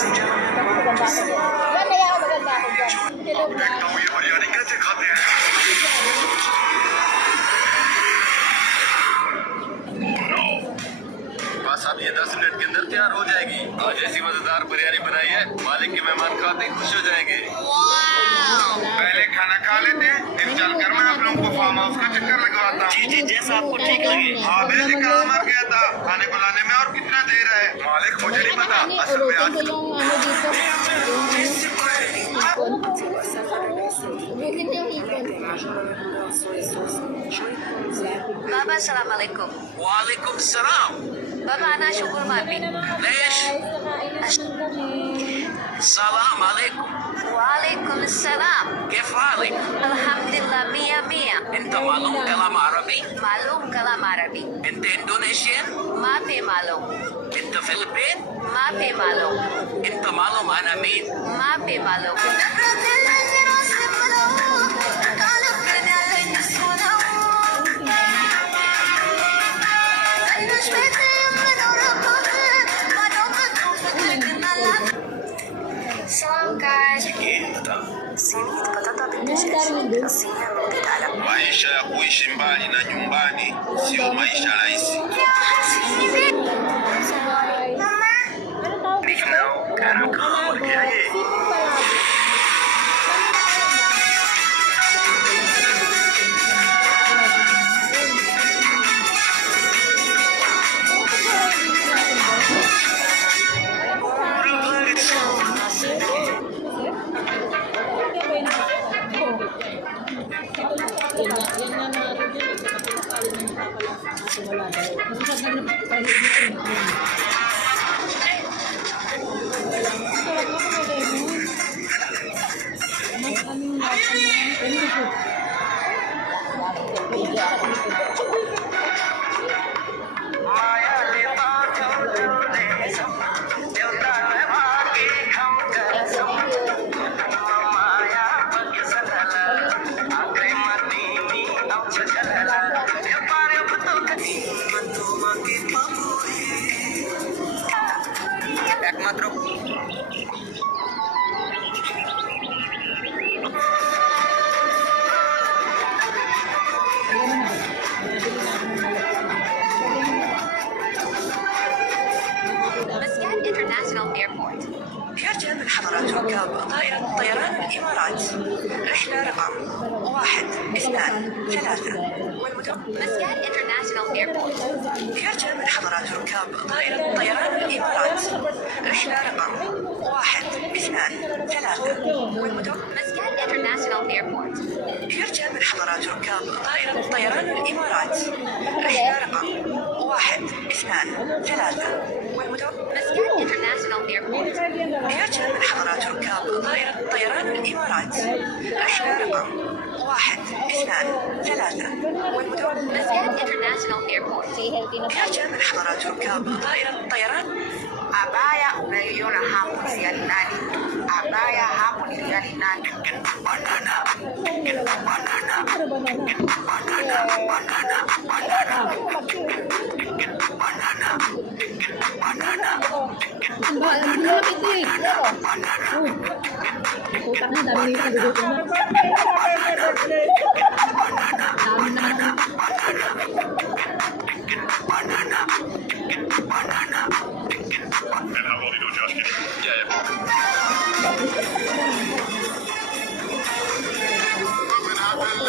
Yan, kaya ako maganda ako dyan. Silog na. देखता हूँ ये बिरयानी कैसे खाते हैं। बस अब ये 10 मिनट के अंदर तैयार हो जाएगी। आज ऐसी मजेदार बिरयानी बनाई है, मालिक के मेहमान खाते ही खुश हो जाएंगे। पहले खाना खा लेते हैं, फिर चलकर मैं आप लोगों को फार्म हाउस का चक्कर लगवाता हूँ। जी जैसा आपको ठीक लगे। हाँ बेली कहाँ मर गया था, खाने को लाने में और कितना देर है। मालिक मुझे नहीं पता, असल में आज Urutin ko yung ano dito. Yung urutin ko yung ipon. بابا السلام عليكم. وعليكم السلام. بابا أنا شكر مامي. ليش؟ السلام عليكم. وعليكم السلام. كيف حالك؟ الحمد لله مية مية. انت معلوم كلام عربي؟ معلوم كلام عربي. انت اندونيسيان؟ ما في معلوم. انت فلبين؟ ما في معلوم. انت معلوم انا مين؟ ما في معلوم. Salam guys. Sige, tata. Sinit patata Ang dami nandun. Sina mbele Maisha ya kuishi mbali na nyumbani sio maisha rahisi. Mama. Ano tawag dito? Alago. Siping pala. একমাত্র مسقط International Airport. يرجى من حضرات ركاب طائرة طيران الإمارات رحلة رقم 1 2 3 والمدة مسقط International Airport. يرجى من حضرات ركاب طائرة طيران الإمارات رحلة رقم 1 2 3 والمدة مسقط International Airport. يرجى من حضرات ركاب طائرة طيران الإمارات رحلة رقم 1 2 3 والمدة مسقط International Airport. يرجى من حضرات ركاب طائرة طيران الإمارات رحلة رقم 1 2 3 والمدة مسقط International Airport. يرجى من حضرات ركاب طائرة طيران Abaya unayoiona hapo ni ya nani? Abaya hapo ni ya nani? Ang malapit ito eh. Putak na, dami nito nagugutom na. Dami naman.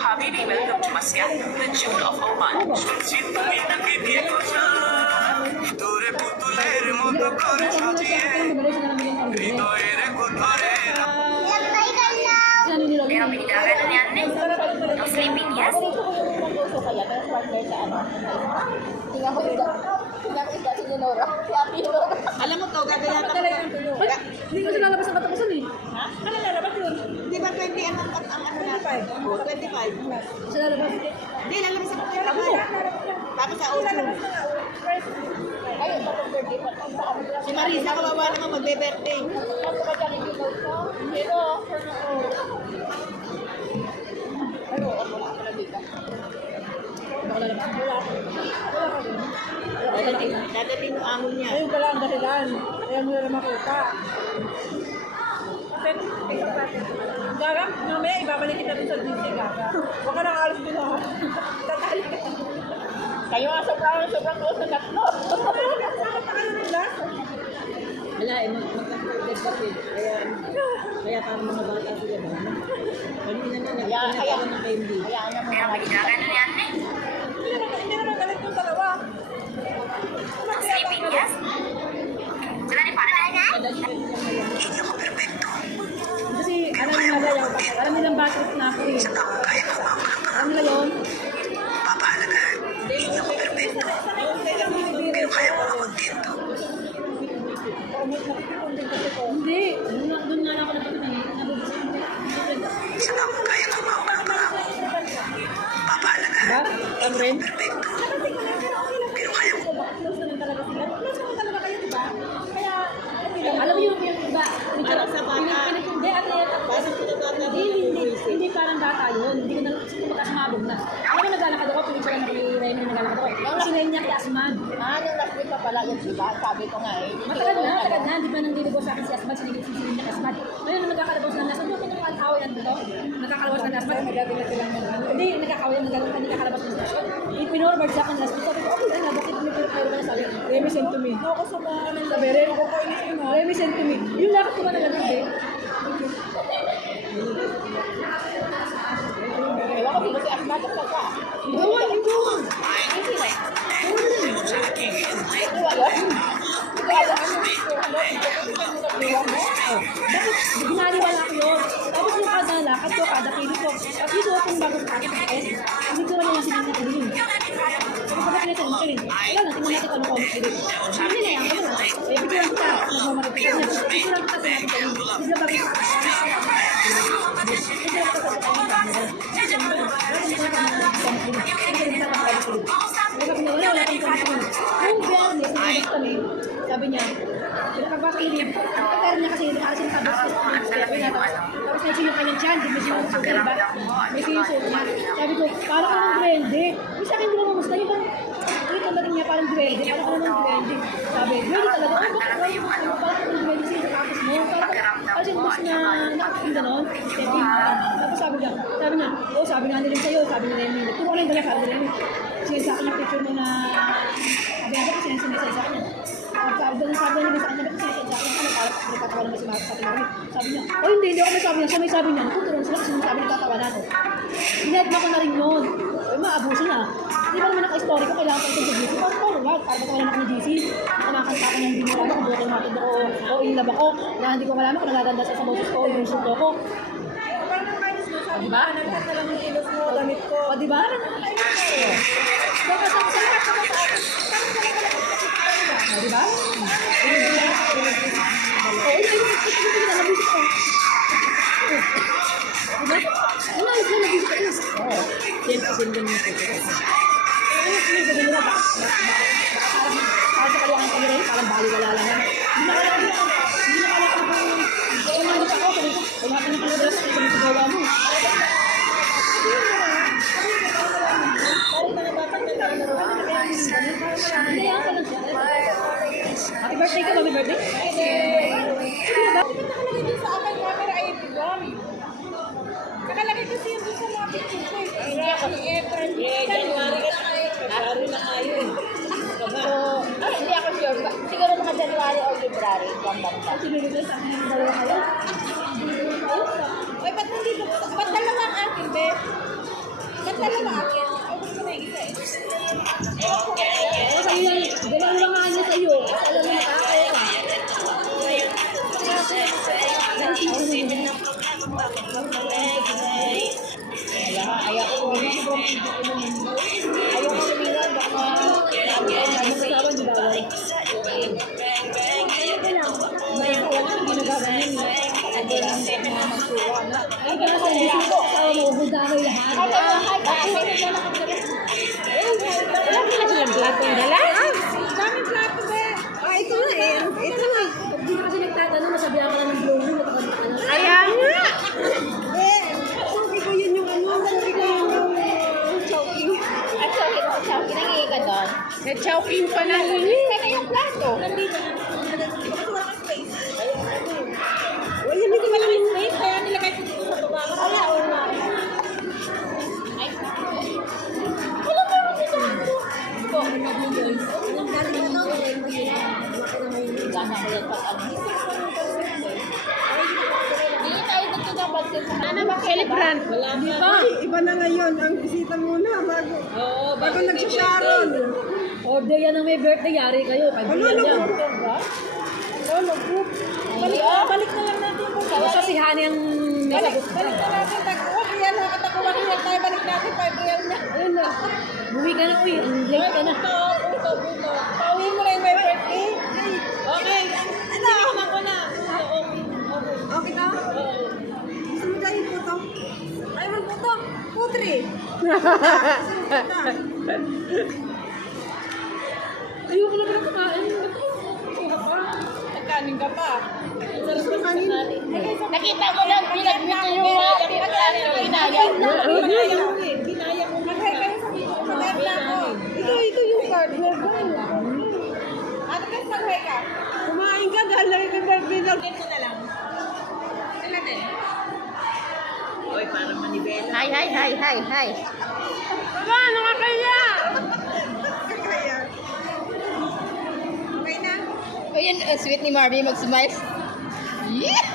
Habibi, welcome to Muscat, the jewel of Oman. চিন্তা নেই না কে দিয়ে কথা তোরে Pero pinagagano yan eh. No sleeping, yes? Alam mo to, gagaya ka talaga. Hindi ko siya lalabas ng katapusan eh. Ha? Ano lalabas yun? Di ba 20 ang ano na? 25. Siya lalabas. Hindi, lalabas ako kayo. Tapos sa auto. Si Marisa, kawawa naman magbe-birthday. Dadating yung amo niya. Ayun pala ang dahilan. Ayaw mo na makita. Gaga, mamaya ibabalik kita rin sa GC, Gaga. Huwag ka nang alas din ako. Tatali ka. Kayo nga sobrang close na tatlo. Wala eh, magkakagod kasi. Kaya parang mga bata sila ba? Kanina na nagkakagawa ng candy. Pero pinagagano yan eh. Hindi naman galit yung dalawa. No sleeping, yes? Sila ni para na Hindi ako perfecto. Kasi alam nila yung alam nilang bakit na ako eh. Kaya kumakulong Alam nila yun. papahalagaan. Hindi ako perfecto. Pero kaya ko makontento. Hindi. Doon nga lang ako napatunay. Isa lang kaya kumakulong pangako. Papahalagaan. Ba? Ang rin? Perfecto. Pero kaya ko Alam mo yung iba. Parang sa bata. Hindi, hindi parang bata yun. Hindi ko na magkasumabog na. Ako na naglalakad ako, pinicture lang ako kay Remy na naglalakad ako. Kasi niya kay Asman. Nung last week pa pala yun, diba? Sabi ko nga eh. Matagal na. Hindi pa nang dilibos sa akin si Asman, sinigil niya kay Asman. Ngayon na nagkakalabos ng Asman, doon nakakaway yan dito. Nagkakalabos ng Asman, nagagalit silang hindi, nagkakaway, nagkakalabos ng Asman. Pinorward sa akin last week. Sabi ko, okay na, bakit pinipiro kayo na sabi? Remy sent to me. Ako sa mga kanang sabi, Remy sent to me. Yung lakad ko ba nalagay eh? Ewan ko, di ba si Ahmad at saka? Gawan, yung gawan. Bakit ginaliwala ko yun? Tapos yung kada lakad ko, kada kilo ko. At dito akong bago sa akin sa S, hindi ko naman yung sinanay ko din. Sabi ko ba pinasa ng makirin? Wala na, tingnan natin kung ano comment din. Hindi na yan, ano na. Eh, bigyan kita, nagmamarapit ka niya. Bigyan kita sa natin kayo. Bigyan ba kita? Bigyan kita sa sabi niya, pinapagpasa ko yung pagkakaroon niya kasi tapos na yung kanyang tiyan, di ba siya yung sugar ba? May sinusuot niya. Sabi ko, parang ka ng duwende. Yung sa akin, di ba mamusta? Yung bang, yung talagang niya parang duwende, parang ka ng duwende. Sabi, duwende talaga, parang ka ng duwende siya sa kapos mo. Parang sinubos na nakapaging gano'n. Tapos sabi niya, oh, sabi nga nila sa'yo, sabi nila yung minute. Kung ano yung dala, sabi nila yung siya sa akin yung picture mo na, sabi nga kasi siya sa akin. Sabi nila sa kanya, ba't siya sa akin? Ano, parang nagtatawa naman si Mark sa akin. Sabi niya, oh hindi ako may sabi niya. Siya may sabi niya, natutunan sila kasi sabi niya tatawa natin. Hinahit mo ko na rin yun. Ay, maabuso na. Di ba naman naka-story ko, kailangan ko ito sa GC. Parang wag, parang batawa na ako ng GC. Kumakanta ko na hindi mo alam kung buhay natin ako o ilab ako. Na hindi ko malaman kung nagaganda sa boses ko o yung suto ko. O diba? Nagkat na lang yung ilos mo, damit ko. O diba? Baka sa lahat ka ba sa akin? O diba? O ito yung nabisip ko. Diba? Wala, ito yung nabisip ko. Oo. Siyempre, sindan yung photo ko. Ano yung sabi nila ba? Para sa kaliwangan kami rin, parang baliwala lang yan. Hindi na kaya ako. Kaya nandito ako, sabi ko, wala ka na kalabas sa isang sigawa mo. Happy birthday ka, happy birthday? Nakalagay din sa akin camera ay February. Nakalagay kasi yung sa mga picture ko. April. January ka na. February na kayo. Hindi ako sure. Siguro mga January or February. Sinunod sa akin yung dalawa kayo. Ay, ba't nandito? Ba't dalawa ang akin, be? Ba't dalawa akin? Ay, gusto na yung isa eh. Sa'yo yan. Dalawa lang nga niya sa'yo. Alam mo na ako. Ay, kaya sa isip ko, kasama mo, huda mo yung lahat. Wala ka silang plato ang dala? Daming plato ba? Ah, ito na eh. Ito na. Hindi ka kasi nagtatanong, masabihan ka lang ng blowing, matakabit ka lang. Kaya nga. Eh, suki ko yun yung ano, suki ko yun yung choking. At so, chowking nangyay ka doon. Sa chowking pa na kaya yung plato. Nandito. Kasi wala kang space. O, yun hindi wala kang space, kaya nilagay ko dito sa baba. Kaya, o nga. Wala ka rin dito. Ito, anong galing na to? Hindi tayo dito dapat ano ba celebrant? Di ba? Iba na ngayon. Ang bisita muna bago. Bago nagsasharon. Order yan ng may birthday. Yari kayo. Ano, group? Ano, group? Balik na lang natin. Basta si Hani ang may sagot. Balik na natin. Huwag yan. Nakatakuha ko yan tayo. Balik natin. 5 real na. Ayun na. Buwi ka na, uy. Late ka na. Puto. Pauwi mo na yung may birthday. Okay. Ano? Ako na. Okay na? Gusto mo dahil puto? Ay, magputo. Putri. Ayoko na pala kumain. Nagkanin ka pa. Sarap ka kanin. Nakita mo lang pinag-video yung mga pinagkanin ng inaya. Binaya ko. Mag-hi kayo sa video. Mag-hi na ako. Ito yung partner ko. Ate, guys, mag-hi ka. Kumain ka dahil lang yung birthday na. Ito na lang. Ito natin. Oy, parang manibela. Hi. Baba, ano ka kaya? Okay na? Ayun, sweet ni Marvin mag-smile. Yeah!